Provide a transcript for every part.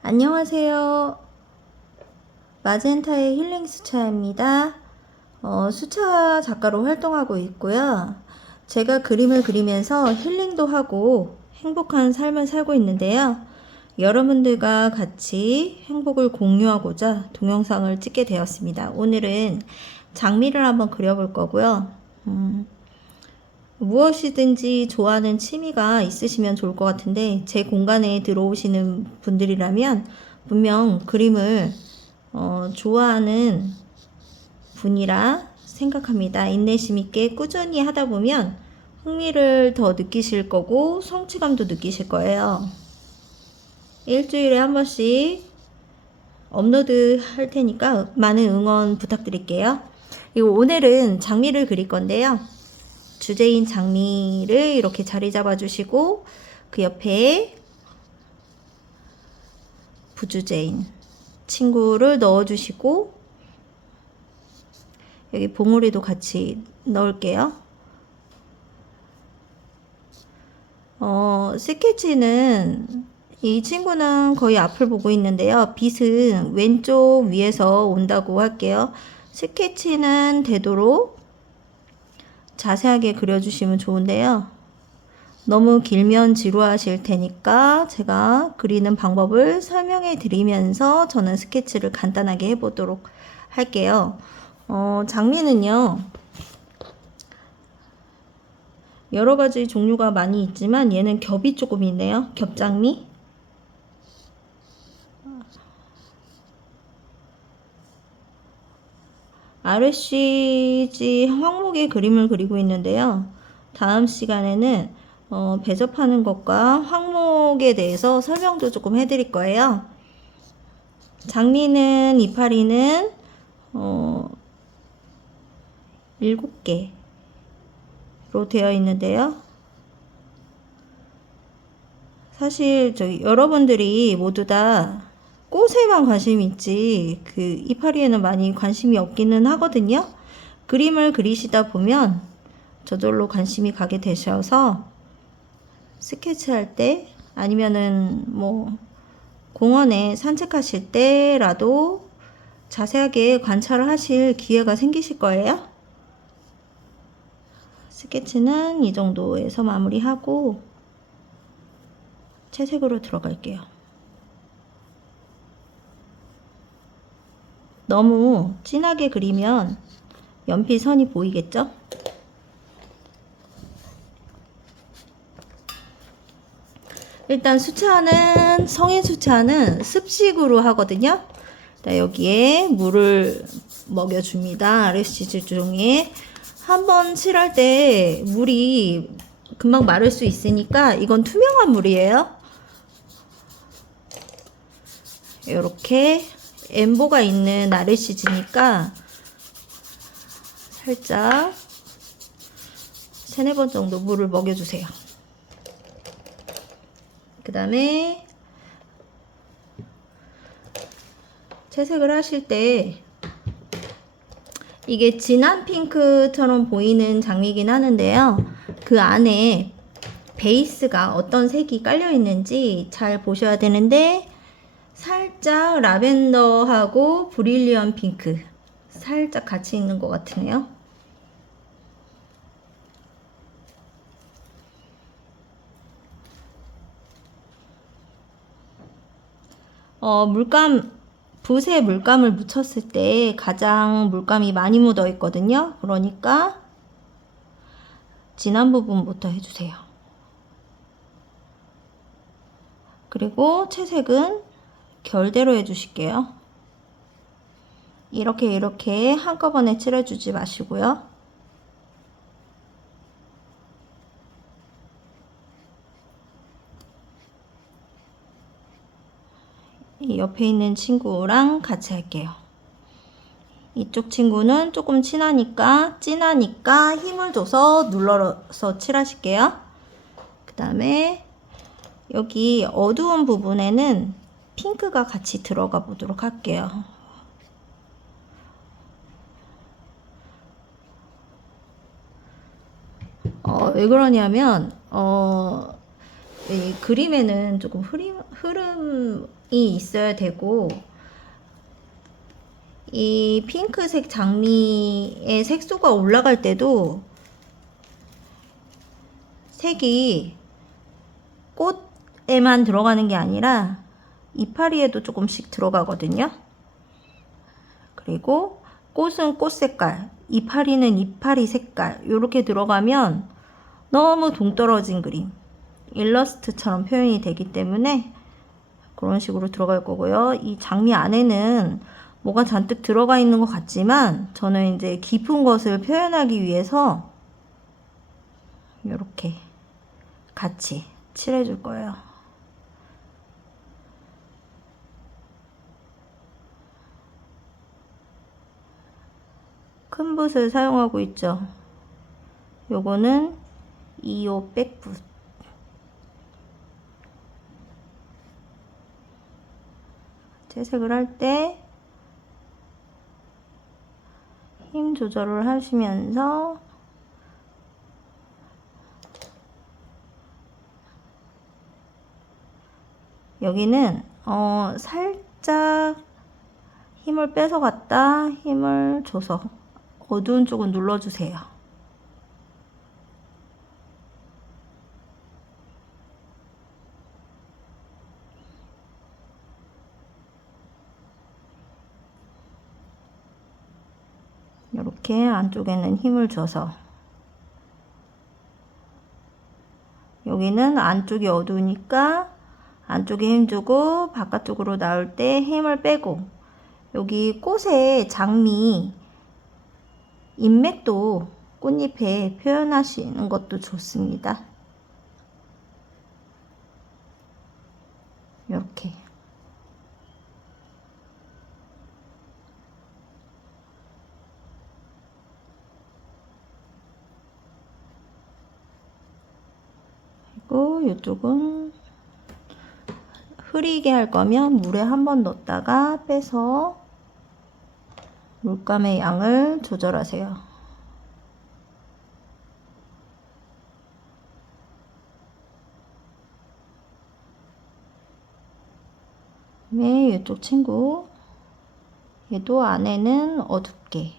안녕하세요. 마젠타의 힐링 수차입니다. 수차 작가로 활동하고 있고요. 제가 그림을 그리면서 힐링도 하고 행복한 삶을 살고 있는데요. 여러분들과 같이 행복을 공유하고자 동영상을 찍게 되었습니다. 오늘은 장미를 한번 그려볼 거고요. 무엇이든지 좋아하는 취미가 있으시면 좋을 것 같은데 제 공간에 들어오시는 분들이라면 분명 그림을 좋아하는 분이라 생각합니다. 인내심 있게 꾸준히 하다 보면 흥미를 더 느끼실 거고 성취감도 느끼실 거예요. 일주일에 한 번씩 업로드 할 테니까 많은 응원 부탁드릴게요. 그리고 오늘은 장미를 그릴 건데요. 주제인 장미를 이렇게 자리 잡아 주시고 그 옆에 부주제인 친구를 넣어 주시고 여기 봉우리도 같이 넣을게요. 스케치는 이 친구는 거의 앞을 보고 있는데요. 빛은 왼쪽 위에서 온다고 할게요. 스케치는 되도록 자세하게 그려주시면 좋은데요. 너무 길면 지루하실 테니까 제가 그리는 방법을 설명해 드리면서 저는 스케치를 간단하게 해보도록 할게요. 장미는요, 여러 가지 종류가 많이 있지만 얘는 겹이 조금 있네요. 겹장미. RSCG 황목의 그림을 그리고 있는데요. 다음 시간에는 배접하는 것과 황목에 대해서 설명도 조금 해드릴 거예요. 장미는 이파리는 7개로 되어 있는데요. 사실 여러분들이 모두 다 꽃에만 관심이 있지 그 이파리에는 많이 관심이 없기는 하거든요. 그림을 그리시다 보면 저절로 관심이 가게 되셔서 스케치할 때 아니면은 뭐 공원에 산책하실 때라도 자세하게 관찰을 하실 기회가 생기실 거예요. 스케치는 이 정도에서 마무리하고 채색으로 들어갈게요. 너무 진하게 그리면 연필 선이 보이겠죠? 일단 수차는 성인 수차는 습식으로 하거든요. 여기에 물을 먹여줍니다. RSC 중에 한번 칠할 때 물이 금방 마를 수 있으니까 이건 투명한 물이에요. 이렇게 엠보가 있는 RSC니까 살짝 3-4번 정도 물을 먹여주세요. 그 다음에 채색을 하실 때 이게 진한 핑크처럼 보이는 장미긴 하는데요. 그 안에 베이스가 어떤 색이 깔려 있는지 잘 보셔야 되는데 살짝 라벤더하고 브릴리언 핑크 살짝 같이 있는 것 같으네요. 붓에 물감을 묻혔을 때 가장 물감이 많이 묻어 있거든요. 그러니까 진한 부분부터 해주세요. 그리고 채색은 결대로 해주실게요. 이렇게 한꺼번에 칠해주지 마시고요. 이 옆에 있는 친구랑 같이 할게요. 이쪽 친구는 조금 진하니까 힘을 줘서 눌러서 칠하실게요. 그 다음에 여기 어두운 부분에는 핑크가 같이 들어가 보도록 할게요. 왜 그러냐면 이 그림에는 조금 흐름이 있어야 되고, 이 핑크색 장미의 색소가 올라갈 때도 색이 꽃에만 들어가는 게 아니라 이파리에도 조금씩 들어가거든요. 그리고 꽃은 꽃 색깔, 이파리는 이파리 색깔, 이렇게 들어가면 너무 동떨어진 그림, 일러스트처럼 표현이 되기 때문에 그런 식으로 들어갈 거고요. 이 장미 안에는 뭐가 잔뜩 들어가 있는 것 같지만 저는 이제 깊은 것을 표현하기 위해서 이렇게 같이 칠해 줄 거예요. 큰 붓을 사용하고 있죠. 요거는 2호 백붓. 채색을 할 때 힘 조절을 하시면서 여기는 살짝 힘을 빼서 갔다 힘을 줘서 어두운 쪽은 눌러주세요. 이렇게 안쪽에는 힘을 줘서, 여기는 안쪽이 어두우니까 안쪽에 힘주고 바깥쪽으로 나올 때 힘을 빼고, 여기 꽃의 장미 인맥도 꽃잎에 표현하시는 것도 좋습니다. 이렇게 그리고 이쪽은 흐리게 할 거면 물에 한번 넣었다가 빼서 물감의 양을 조절하세요. 네, 이쪽 친구 얘도 안에는 어둡게,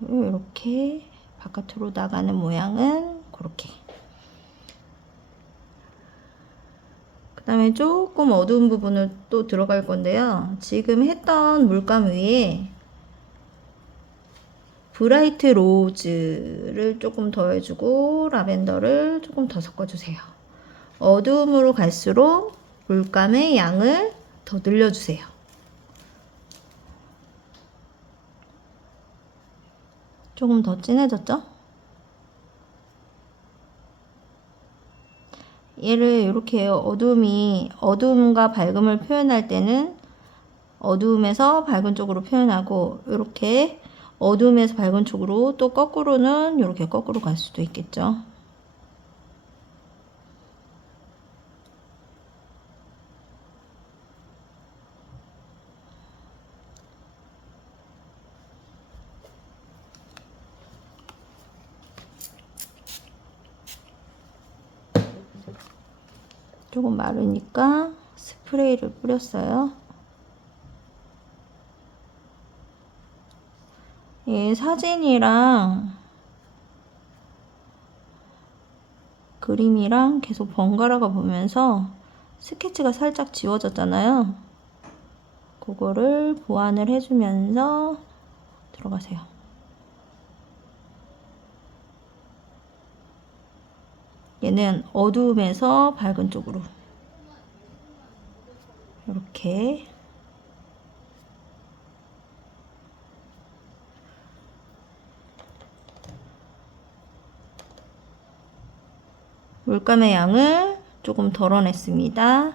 이렇게 바깥으로 나가는 모양은 그렇게. 그 다음에 조금 어두운 부분을 또 들어갈 건데요. 지금 했던 물감 위에 브라이트 로즈를 조금 더해주고 라벤더를 조금 더 섞어주세요. 어두움으로 갈수록 물감의 양을 더 늘려주세요. 조금 더 진해졌죠? 얘를 이렇게 어두움과 밝음을 표현할 때는 어두움에서 밝은 쪽으로 표현하고, 이렇게 어두움에서 밝은 쪽으로 또 거꾸로는 이렇게 거꾸로 갈 수도 있겠죠. 조금 마르니까 스프레이를 뿌렸어요. 이 사진이랑 그림이랑 계속 번갈아가 보면서 스케치가 살짝 지워졌잖아요. 그거를 보완을 해주면서 들어가세요. 얘는 어두움에서 밝은 쪽으로 이렇게 물감의 양을 조금 덜어냈습니다.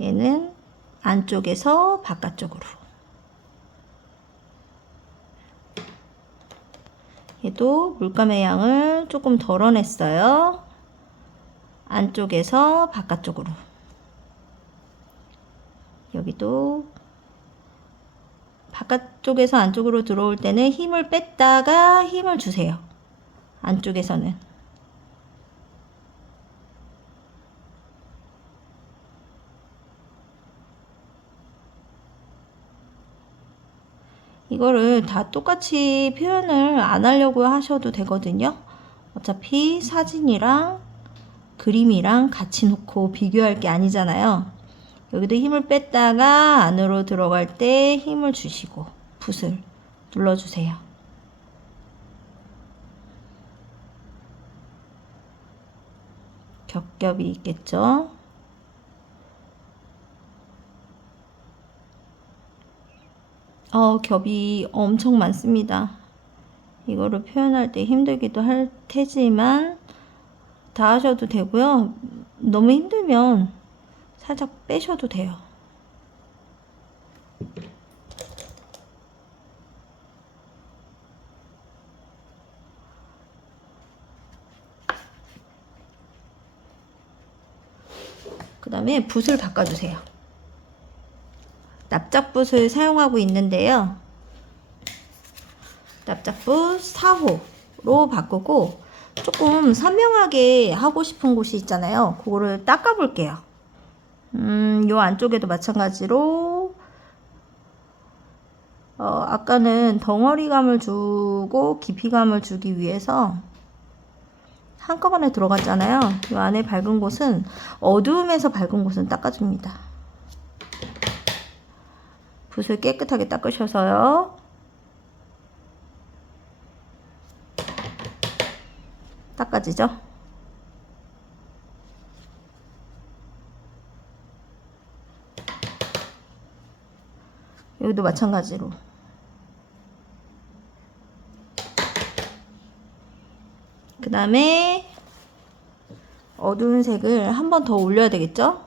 얘는 안쪽에서 바깥쪽으로, 얘도 물감의 양을 조금 덜어냈어요. 안쪽에서 바깥쪽으로. 여기도 바깥쪽에서 안쪽으로 들어올 때는 힘을 뺐다가 힘을 주세요. 안쪽에서는. 이거를 다 똑같이 표현을 안 하려고 하셔도 되거든요. 어차피 사진이랑 그림이랑 같이 놓고 비교할 게 아니잖아요. 여기도 힘을 뺐다가 안으로 들어갈 때 힘을 주시고 붓을 눌러주세요. 겹겹이 있겠죠? 겹이 엄청 많습니다. 이거를 표현할 때 힘들기도 할 테지만 다 하셔도 되고요. 너무 힘들면 살짝 빼셔도 돼요. 그 다음에 붓을 바꿔주세요. 납작붓을 사용하고 있는데요. 납작붓 4호로 바꾸고 조금 선명하게 하고 싶은 곳이 있잖아요. 그거를 닦아 볼게요. 요 안쪽에도 마찬가지로 아까는 덩어리감을 주고 깊이감을 주기 위해서 한꺼번에 들어갔잖아요. 요 안에 밝은 곳은 어두움에서 밝은 곳은 닦아줍니다. 붓을 깨끗하게 닦으셔서요. 닦아지죠? 여기도 마찬가지로 그 다음에 어두운 색을 한 번 더 올려야 되겠죠?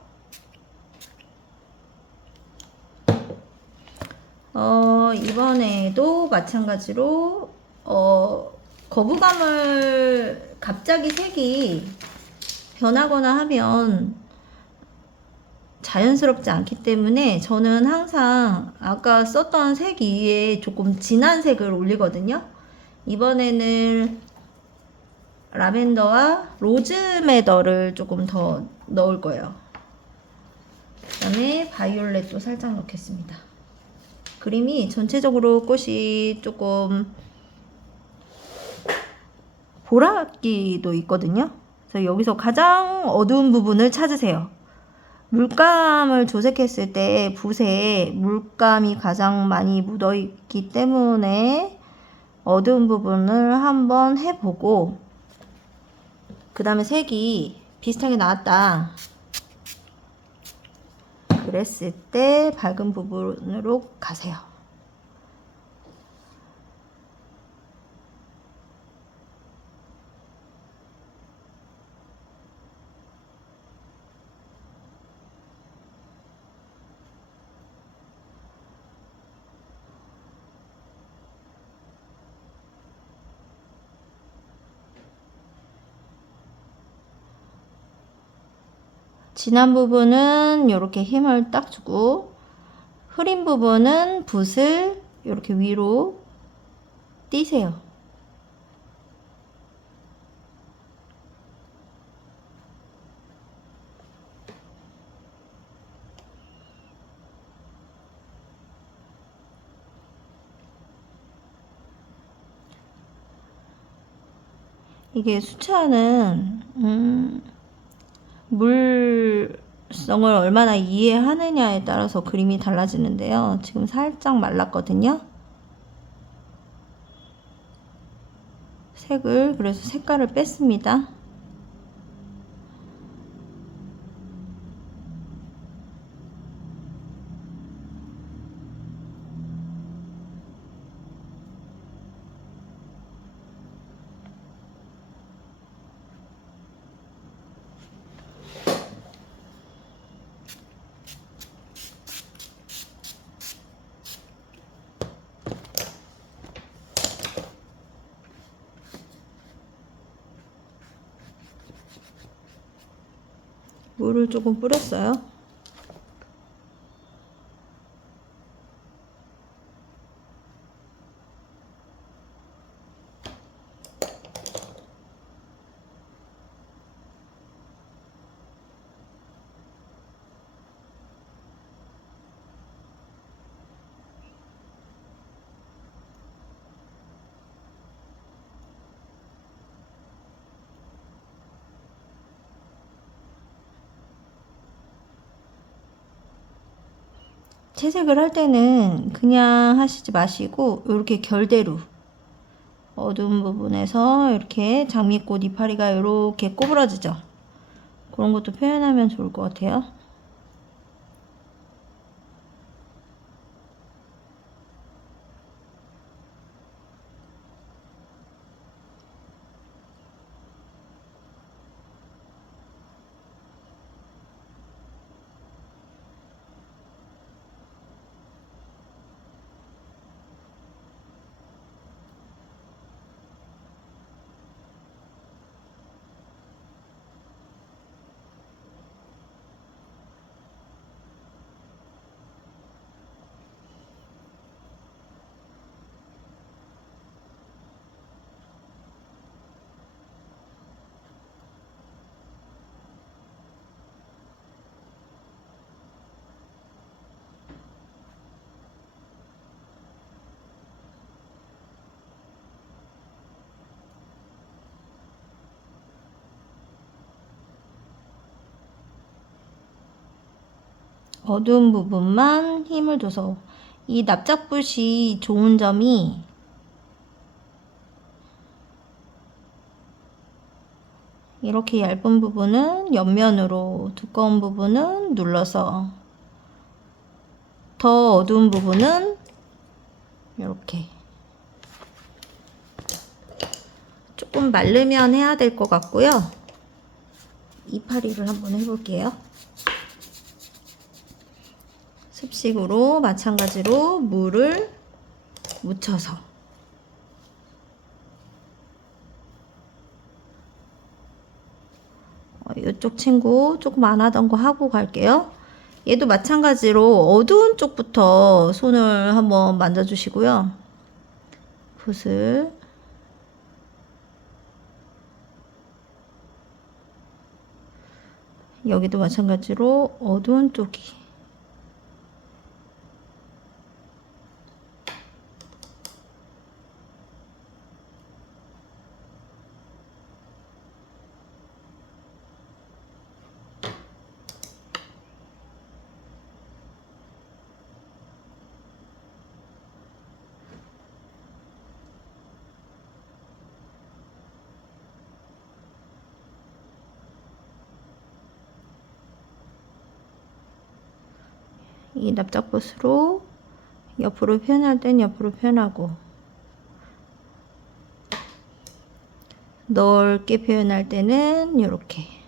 이번에도 마찬가지로 거부감을 갑자기 색이 변하거나 하면 자연스럽지 않기 때문에 저는 항상 아까 썼던 색 위에 조금 진한 색을 올리거든요. 이번에는 라벤더와 로즈메더를 조금 더 넣을 거예요. 그 다음에 바이올렛도 살짝 넣겠습니다. 그림이 전체적으로 꽃이 조금 보라기도 있거든요. 그래서 여기서 가장 어두운 부분을 찾으세요. 물감을 조색했을 때 붓에 물감이 가장 많이 묻어 있기 때문에 어두운 부분을 한번 해보고 그 다음에 색이 비슷하게 나왔다 그랬을 때 밝은 부분으로 가세요. 진한 부분은 이렇게 힘을 딱 주고 흐린 부분은 붓을 이렇게 위로 띄세요. 이게 수채화는 물성을 얼마나 이해하느냐에 따라서 그림이 달라지는데요. 지금 살짝 말랐거든요. 색을 그래서 색깔을 뺐습니다. 물을 조금 뿌렸어요. 채색을 할 때는 그냥 하시지 마시고 이렇게 결대로 어두운 부분에서 이렇게 장미꽃 이파리가 이렇게 꼬부러지죠. 그런 것도 표현하면 좋을 것 같아요. 어두운 부분만 힘을 줘서 이 납작붓이 좋은 점이 이렇게 얇은 부분은 옆면으로 두꺼운 부분은 눌러서 더 어두운 부분은 이렇게 조금 마르면 해야 될 것 같고요. 이파리를 한번 해볼게요. 습식으로 마찬가지로 물을 묻혀서 이쪽 친구 조금 안 하던 거 하고 갈게요. 얘도 마찬가지로 어두운 쪽부터 손을 한번 만져주시고요. 붓을 여기도 마찬가지로 어두운 쪽이 이 납작붓으로 옆으로 표현할 땐 옆으로 표현하고 넓게 표현할 때는 이렇게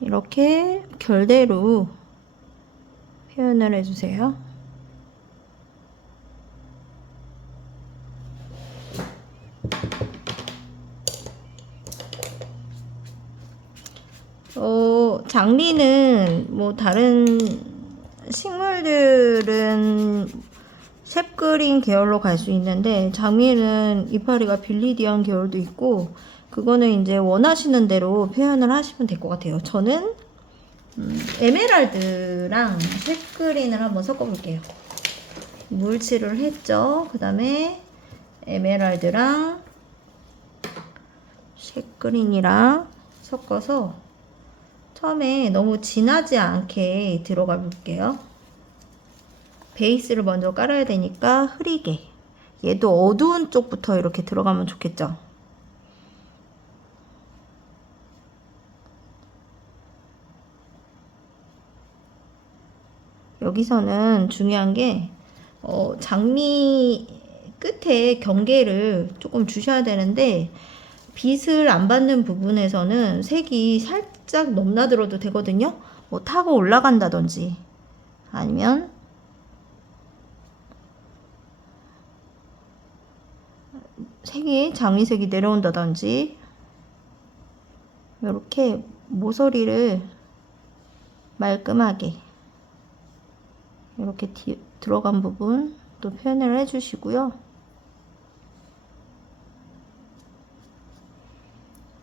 이렇게 결대로 표현을 해주세요. 장미는 뭐 다른 식물들은 셉그린 계열로 갈 수 있는데 장미는 이파리가 빌리디안 계열도 있고 그거는 이제 원하시는 대로 표현을 하시면 될 것 같아요. 저는 에메랄드랑 셉그린을 한번 섞어 볼게요. 물칠을 했죠. 그 다음에 에메랄드랑 셉그린이랑 섞어서 처음에 너무 진하지 않게 들어가 볼게요. 베이스를 먼저 깔아야 되니까 흐리게. 얘도 어두운 쪽부터 이렇게 들어가면 좋겠죠. 여기서는 중요한 게 장미 끝에 경계를 조금 주셔야 되는데 빛을 안 받는 부분에서는 색이 살짝 넘나들어도 되거든요. 뭐 타고 올라간다든지 아니면 색이 장미색이 내려온다든지 이렇게 모서리를 말끔하게 이렇게 들어간 부분 또 표현을 해주시고요.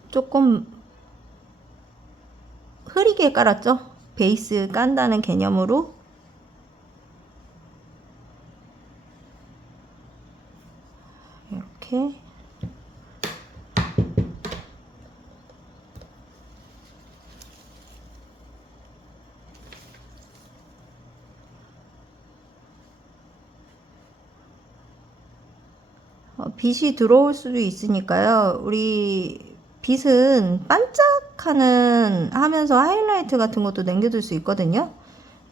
조금 흐리게 깔았죠? 베이스 깐다는 개념으로. 이렇게 빛이 들어올 수도 있으니까요. 우리 빛은 반짝하는 하면서 하이라이트 같은 것도 남겨둘 수 있거든요.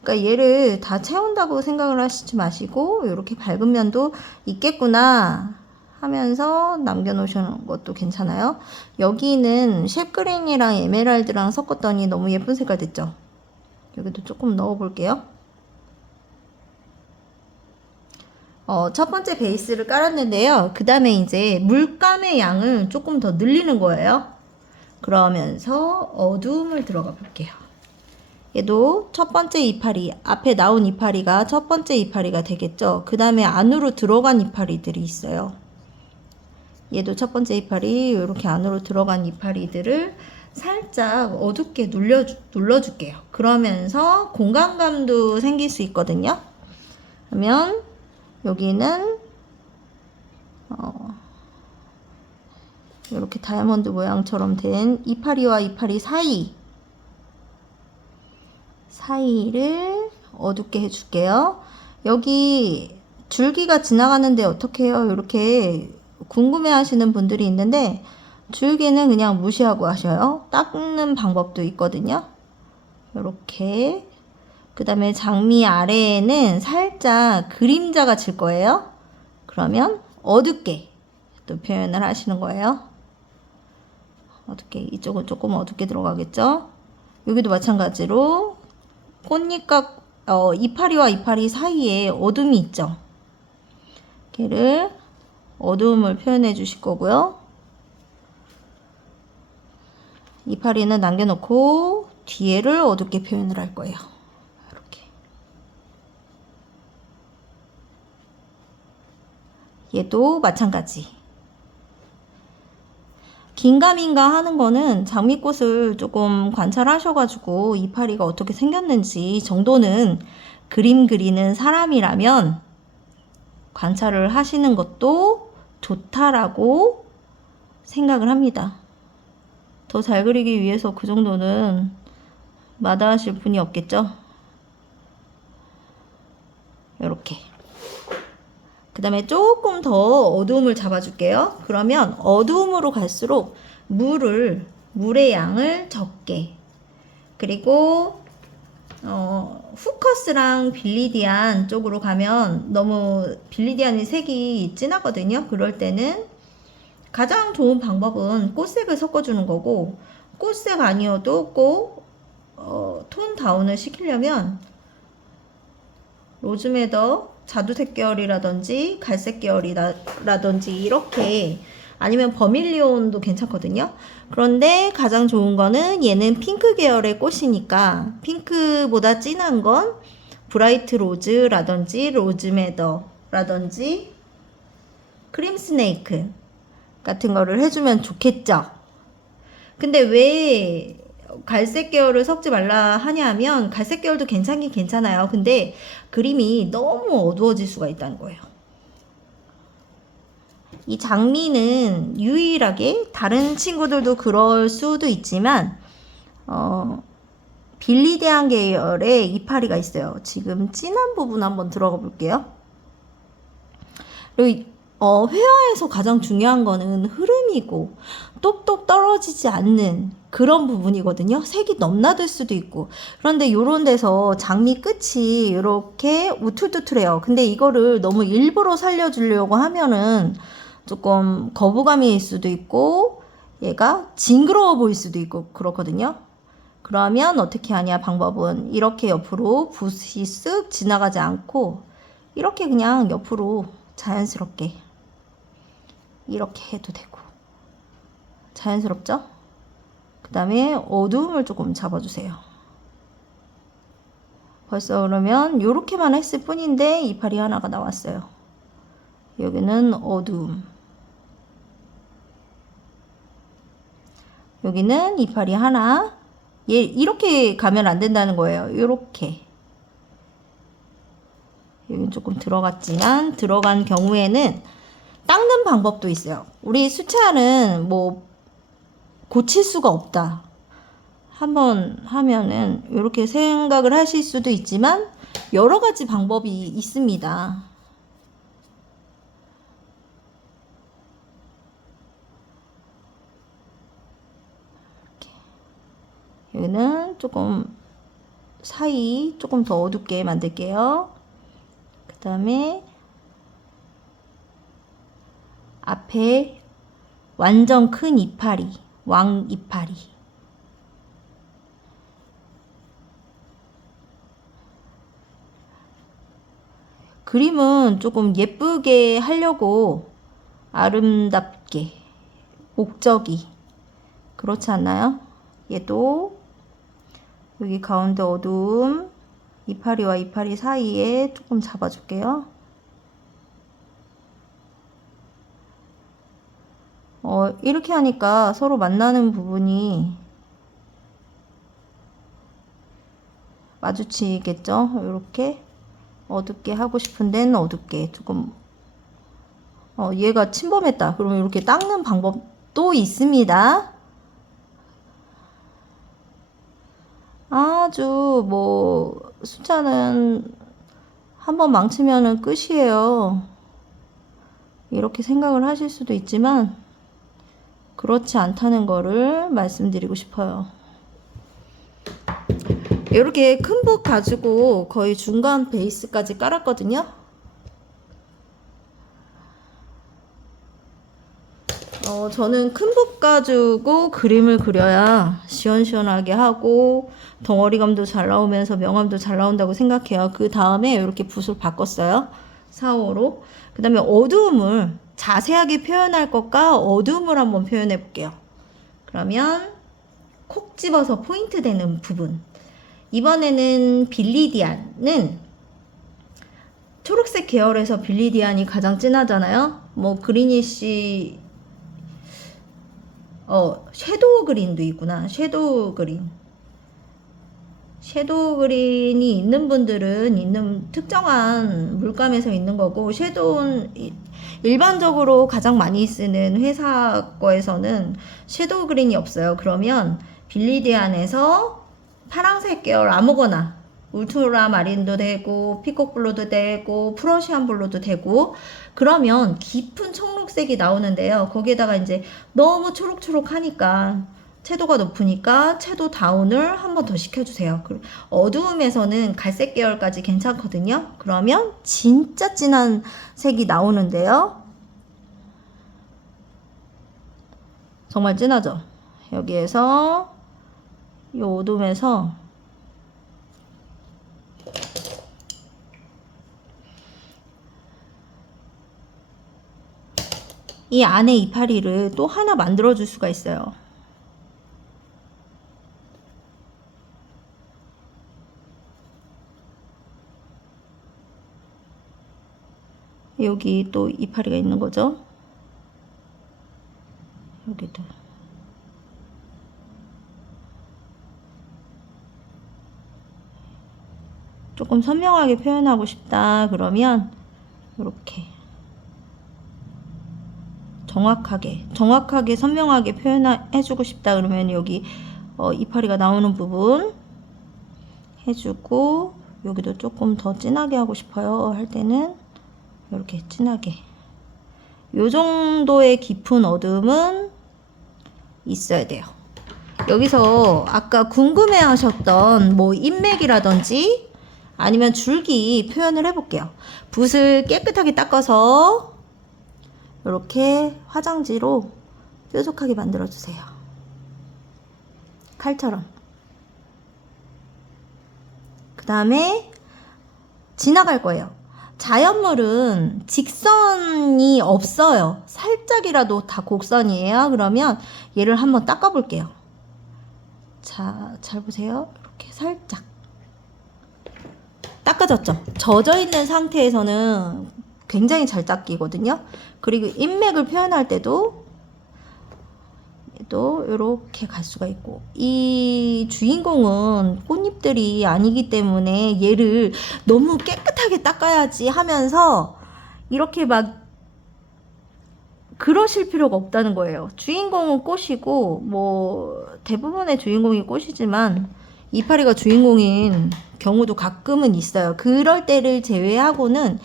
그러니까 얘를 다 채운다고 생각을 하시지 마시고 이렇게 밝은 면도 있겠구나 하면서 남겨놓으시는 것도 괜찮아요. 여기는 쉐프그린이랑 에메랄드랑 섞었더니 너무 예쁜 색깔 됐죠? 여기도 조금 넣어볼게요. 첫 번째 베이스를 깔았는데요. 그 다음에 이제 물감의 양을 조금 더 늘리는 거예요. 그러면서 어두움을 들어가 볼게요. 얘도 첫 번째 이파리, 앞에 나온 이파리가 첫 번째 이파리가 되겠죠. 그 다음에 안으로 들어간 이파리들이 있어요. 얘도 첫 번째 이파리, 이렇게 안으로 들어간 이파리들을 살짝 어둡게 눌러줄게요. 그러면서 공간감도 생길 수 있거든요. 그러면 여기는 이렇게 다이아몬드 모양처럼 된 이파리와 이파리 사이를 어둡게 해줄게요. 여기 줄기가 지나가는데 어떻게 해요? 이렇게 궁금해 하시는 분들이 있는데 줄기는 그냥 무시하고 하셔요. 닦는 방법도 있거든요. 이렇게. 그 다음에 장미 아래에는 살짝 그림자가 질 거예요. 그러면 어둡게 또 표현을 하시는 거예요. 어둡게, 이쪽은 조금 어둡게 들어가겠죠. 여기도 마찬가지로 꽃잎과 이파리와 이파리 사이에 어둠이 있죠. 걔를 어두움을 표현해 주실 거고요. 이파리는 남겨놓고 뒤에를 어둡게 표현을 할 거예요. 이렇게. 얘도 마찬가지. 긴가민가 하는 거는 장미꽃을 조금 관찰하셔가지고 이파리가 어떻게 생겼는지 정도는 그림 그리는 사람이라면 관찰을 하시는 것도 좋다라고 생각을 합니다. 더 잘 그리기 위해서 그 정도는 마다하실 분이 없겠죠? 이렇게. 그 다음에 조금 더 어두움을 잡아줄게요. 그러면 어두움으로 갈수록 물의 양을 적게. 그리고 후커스랑 빌리디안 쪽으로 가면 너무 빌리디안이 색이 진하거든요. 그럴 때는 가장 좋은 방법은 꽃색을 섞어주는 거고, 꽃색 아니어도 꼭 톤 다운을 시키려면 로즈메더 자두색 계열이라든지 갈색 계열이라든지 이렇게, 아니면 버밀리온도 괜찮거든요. 그런데 가장 좋은 거는 얘는 핑크 계열의 꽃이니까 핑크보다 진한 건 브라이트 로즈라든지 로즈메더라든지 크림 스네이크 같은 거를 해주면 좋겠죠. 근데 왜 갈색 계열을 섞지 말라 하냐면, 갈색 계열도 괜찮긴 괜찮아요. 근데 그림이 너무 어두워질 수가 있다는 거예요. 이 장미는 유일하게, 다른 친구들도 그럴 수도 있지만 빌리디안 계열의 이파리가 있어요. 지금 진한 부분 한번 들어가 볼게요. 그리고 회화에서 가장 중요한 거는 흐름이고 똑똑 떨어지지 않는 그런 부분이거든요. 색이 넘나들 수도 있고. 그런데 요런 데서 장미 끝이 이렇게 우툴투툴해요. 근데 이거를 너무 일부러 살려주려고 하면은 조금 거부감일 수도 있고 얘가 징그러워 보일 수도 있고 그렇거든요. 그러면 어떻게 하냐, 방법은 이렇게 옆으로 붓이 쓱 지나가지 않고 이렇게 그냥 옆으로 자연스럽게 이렇게 해도 되고. 자연스럽죠? 그 다음에 어두움을 조금 잡아주세요. 벌써 그러면 요렇게만 했을 뿐인데 이파리 하나가 나왔어요. 여기는 어두움. 여기는 이파리 하나. 얘 이렇게 가면 안 된다는 거예요. 이렇게. 여긴 조금 들어갔지만 들어간 경우에는 닦는 방법도 있어요. 우리 수채화는 뭐 고칠 수가 없다. 한번 하면은 이렇게 생각을 하실 수도 있지만 여러 가지 방법이 있습니다. 여기는 조금 사이 조금 더 어둡게 만들게요. 그 다음에 앞에 완전 큰 이파리, 왕 이파리. 그림은 조금 예쁘게 하려고 아름답게, 목적이. 그렇지 않나요? 얘도 여기 가운데 어두움, 이파리와 이파리 사이에 조금 잡아줄게요. 이렇게 하니까 서로 만나는 부분이 마주치겠죠? 이렇게 어둡게 하고 싶은 데는 어둡게 조금 얘가 침범했다. 그러면 이렇게 닦는 방법도 있습니다. 아주 뭐 숫자는 한번 망치면은 끝이에요. 이렇게 생각을 하실 수도 있지만 그렇지 않다는 거를 말씀드리고 싶어요. 이렇게 큰 붓 가지고 거의 중간 베이스까지 깔았거든요. 저는 큰 붓 가지고 그림을 그려야 시원시원하게 하고 덩어리감도 잘 나오면서 명암도 잘 나온다고 생각해요. 그 다음에 이렇게 붓을 바꿨어요. 4호로. 그 다음에 어두움을 자세하게 표현할 것과 어두움을 한번 표현해 볼게요. 그러면 콕 집어서 포인트 되는 부분. 이번에는 빌리디안은 초록색 계열에서 빌리디안이 가장 진하잖아요. 뭐 그리니시 섀도우 그린도 있구나. 섀도우 그린. 섀도우 그린이 있는 분들은 있는 특정한 물감에서 있는 거고, 섀도우는 일반적으로 가장 많이 쓰는 회사 거에서는 섀도우 그린이 없어요. 그러면 빌리디안에서 파란색 계열 아무거나 울트라 마린도 되고 피콕 블루도 되고 프러시안 블루도 되고, 그러면 깊은 청록색이 나오는데요. 거기에다가 이제 너무 초록초록하니까 채도가 높으니까 채도 다운을 한 번 더 시켜주세요. 어두움에서는 갈색 계열까지 괜찮거든요. 그러면 진짜 진한 색이 나오는데요. 정말 진하죠? 여기에서 이 어둠에서 이 안에 이파리를 또 하나 만들어 줄 수가 있어요. 여기 또 이파리가 있는 거죠. 여기도. 조금 선명하게 표현하고 싶다 그러면 이렇게 정확하게 선명하게 표현해주고 싶다 그러면 여기 이파리가 나오는 부분 해주고, 여기도 조금 더 진하게 하고 싶어요 할 때는 이렇게 진하게. 요 정도의 깊은 어둠은 있어야 돼요. 여기서 아까 궁금해 하셨던 뭐 인맥이라든지 아니면 줄기 표현을 해볼게요. 붓을 깨끗하게 닦아서 이렇게 화장지로 뾰족하게 만들어주세요. 칼처럼. 그 다음에 지나갈 거예요. 자연물은 직선이 없어요. 살짝이라도 다 곡선이에요. 그러면 얘를 한번 닦아볼게요. 자, 잘 보세요. 이렇게 살짝 닦아졌죠. 젖어 있는 상태에서는 굉장히 잘 닦이거든요. 그리고 인맥을 표현할 때도 또 이렇게 갈 수가 있고, 이 주인공은 꽃잎들이 아니기 때문에 얘를 너무 깨끗하게 닦아야지 하면서 이렇게 막 그러실 필요가 없다는 거예요. 주인공은 꽃이고, 뭐 대부분의 주인공이 꽃이지만 이파리가 주인공인 경우도 가끔은 있어요. 그럴 때를 제외하고는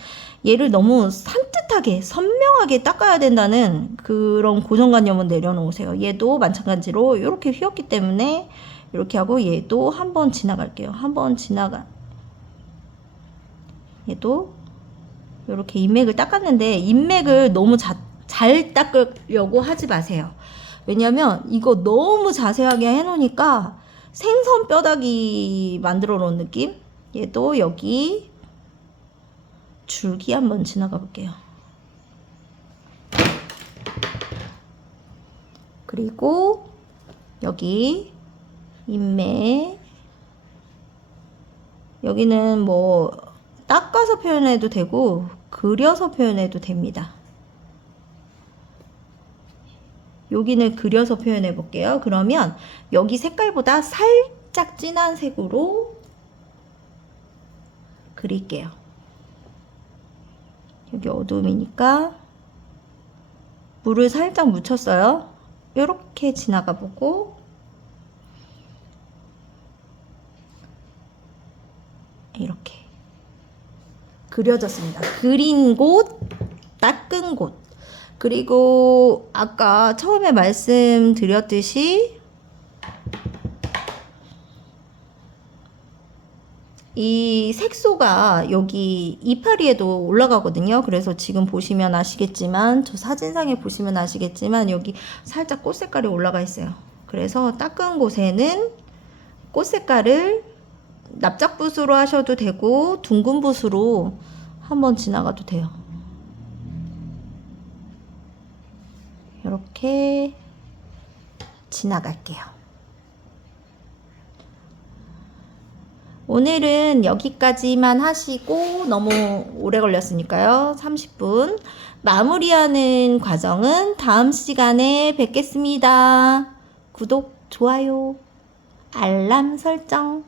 얘를 너무 산뜻하게 선명하게 닦아야 된다는 그런 고정관념은 내려놓으세요. 얘도 마찬가지로 이렇게 휘었기 때문에 이렇게 하고, 얘도 한번 지나갈게요. 한번 지나가. 얘도 이렇게 인맥을 닦았는데, 인맥을 너무 잘 닦으려고 하지 마세요. 왜냐면 이거 너무 자세하게 해놓으니까 생선 뼈다귀 만들어 놓은 느낌? 얘도 여기 줄기 한번 지나가 볼게요. 그리고 여기 인맥, 여기는 뭐 닦아서 표현해도 되고 그려서 표현해도 됩니다. 여기는 그려서 표현해 볼게요. 그러면 여기 색깔보다 살짝 진한 색으로 그릴게요. 여기 어두움이니까 물을 살짝 묻혔어요. 이렇게 지나가 보고, 이렇게 그려졌습니다. 그린 곳, 닦은 곳. 그리고 아까 처음에 말씀드렸듯이 이 색소가 여기 이파리에도 올라가거든요. 그래서 지금 보시면 아시겠지만, 저 사진상에 보시면 아시겠지만 여기 살짝 꽃 색깔이 올라가 있어요. 그래서 닦은 곳에는 꽃 색깔을 납작붓으로 하셔도 되고 둥근 붓으로 한번 지나가도 돼요. 이렇게 지나갈게요. 오늘은 여기까지만 하시고, 너무 오래 걸렸으니까요. 30분. 마무리하는 과정은 다음 시간에 뵙겠습니다. 구독, 좋아요, 알람 설정.